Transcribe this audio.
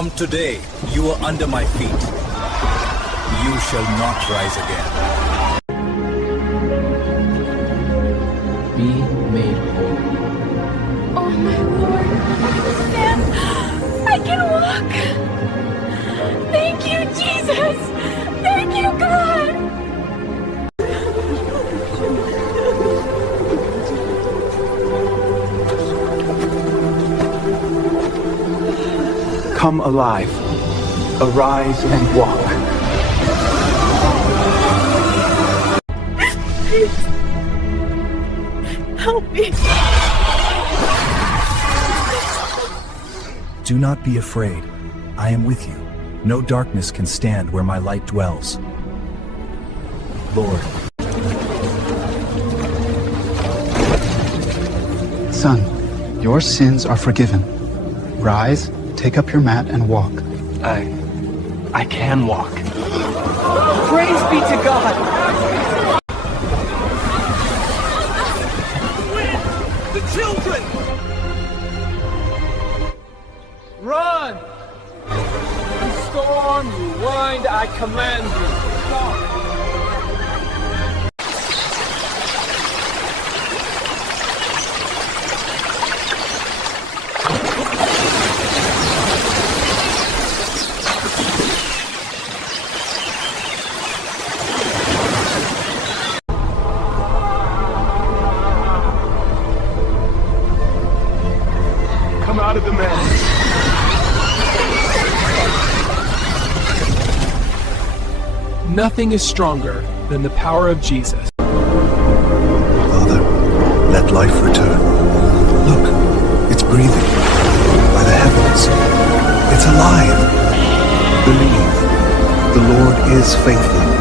From today, you are under my feet. You shall not rise again. Be made whole. Oh my Lord, I can stand. I can walk. Thank you, Jesus. Thank you, God. Come alive. Arise and walk. Help me. Do not be afraid. I am with you. No darkness can stand where my light dwells. Lord. Son, your sins are forgiven. Rise, take up your mat and walk. I can walk. Praise be to God! The children! Run! You storm, you wind, I command you. Stop! Come out of the man. Nothing is stronger than the power of Jesus. Father, let life return. Look, it's breathing. By the heavens. It's alive. Believe. The Lord is faithful.